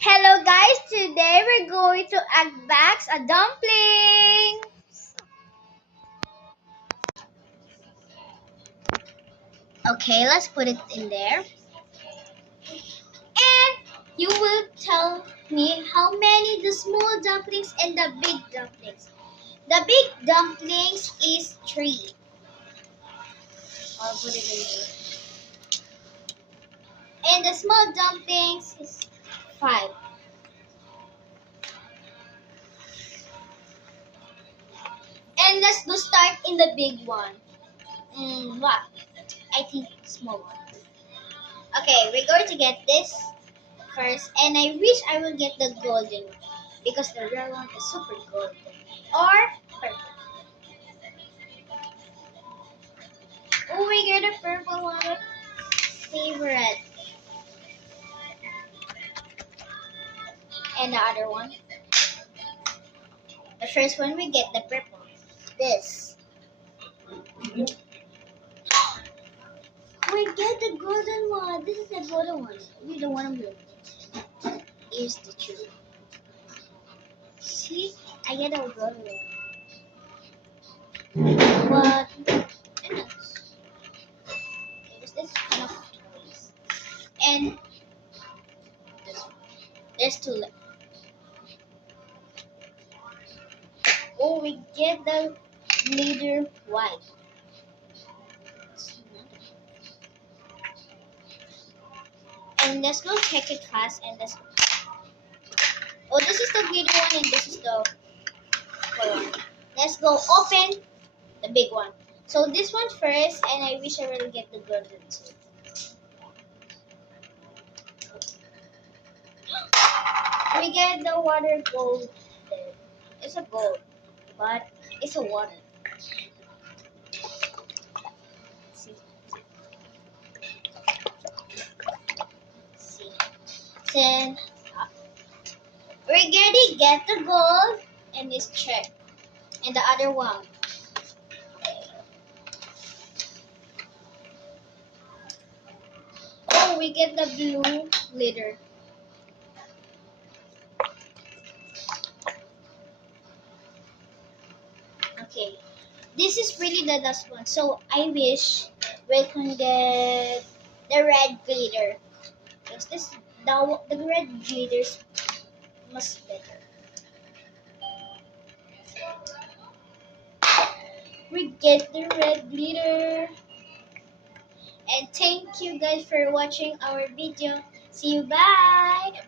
Hello guys, today we're going to unbox a dumpling. Okay, let's put it in there. And you will tell me how many the small dumplings and the big dumplings. The big dumplings is 3. I'll put it in here. And the small dumplings is 5. And let's go start in the big one. What? I think small one. Okay, we're going to get this first, and I wish I will get the golden one because the real one is super golden or purple. Oh, we get a purple one, my favorite, and the other one. The first one we get the purple. This. We get the golden one. This is the golden one. We don't want to. Here's the truth. See, I get a golden one. But this kind of toys. And there's 2 left. Oh, we get the glitter white. And let's go check it fast and let's go. Oh, this is the glitter one and this is the color one. Let's go open the big one. So this one first, and I wish I will get the golden too. We get the water gold there. It's a gold, but it's a water. See. Then we already get the gold and this check. And the other one. Oh, we get the blue glitter. Okay, this is really the last one. So I wish we can get the red glitter. Because the red glitters much better. We get the red glitter. And thank you guys for watching our video. See you, bye!